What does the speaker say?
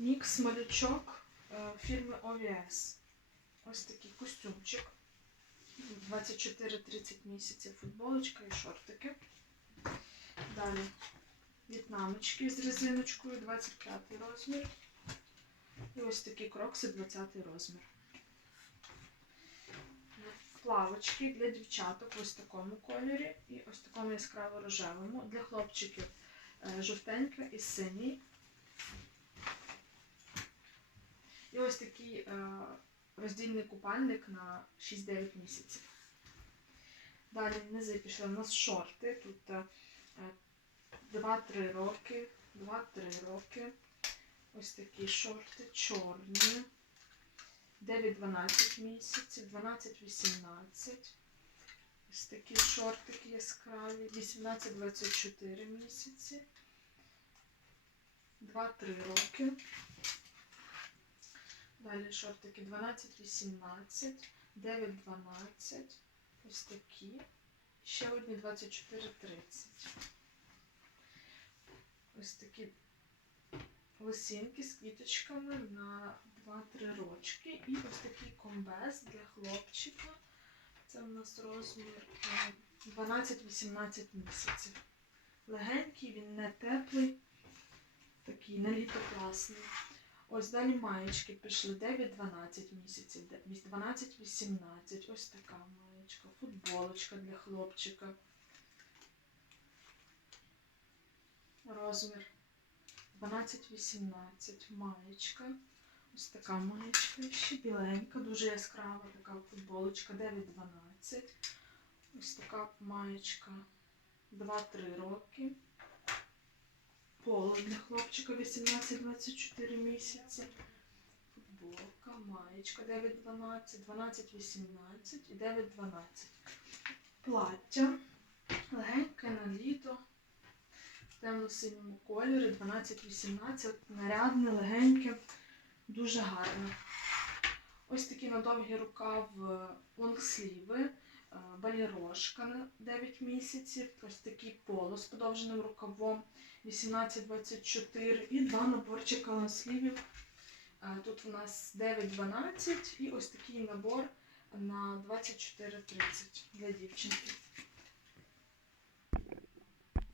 Мікс малючок е, фірми OVS. Ось такий костюмчик. 24-30 місяців футболочка і шортики. Далі в'єтнамочки з резиночкою 25 розмір. І ось такі крокси 20 розмір. Плавочки для дівчаток в ось такому кольорі і ось такому яскраво рожевому. Для хлопчиків е, жовтенька і синій. І ось такий е, роздільний купальник на 6-9 місяців. Далі низи пішли у нас шорти. Тут е, 2-3 роки, 2-3 роки. Ось такі шорти чорні. 9-12 місяців, 12-18. Ось такі шортики яскраві. 18-24 місяці. 2-3 роки. Далі шортики 12-18, 9-12. Ось такі. Ще одні 24-30. Ось такі лосінки з квіточками на 2-3 рочки. І ось такий комбез для хлопчика. Це у нас розмір е, 12-18 місяців. Легенький, він не теплий, такий на літо класний. Ось далі маєчки пішли 9-12 місяців, 12-18. Ось така маєчка, футболочка для хлопчика. Розмір 12-18 маєчка. Ось така маєчка. Ще біленька, дуже яскрава така футболочка 9-12. Ось така маєчка 2-3 роки. Поло для хлопчика 18-24 місяці. Футболка, маєчка 9-12, 12-18 і 9-12. Плаття легеньке на літо. В темно-синьому кольорі 12-18, нарядне, легеньке, дуже гарне. Ось такі на довгі рукав е, лонгсліви, балірошка на 9 місяців, ось такий поло з подовженим рукавом 18-24 і два наборчика лонслівів. Е, Тут у нас 9-12 і ось такий набор на 24-30 для дівчинки.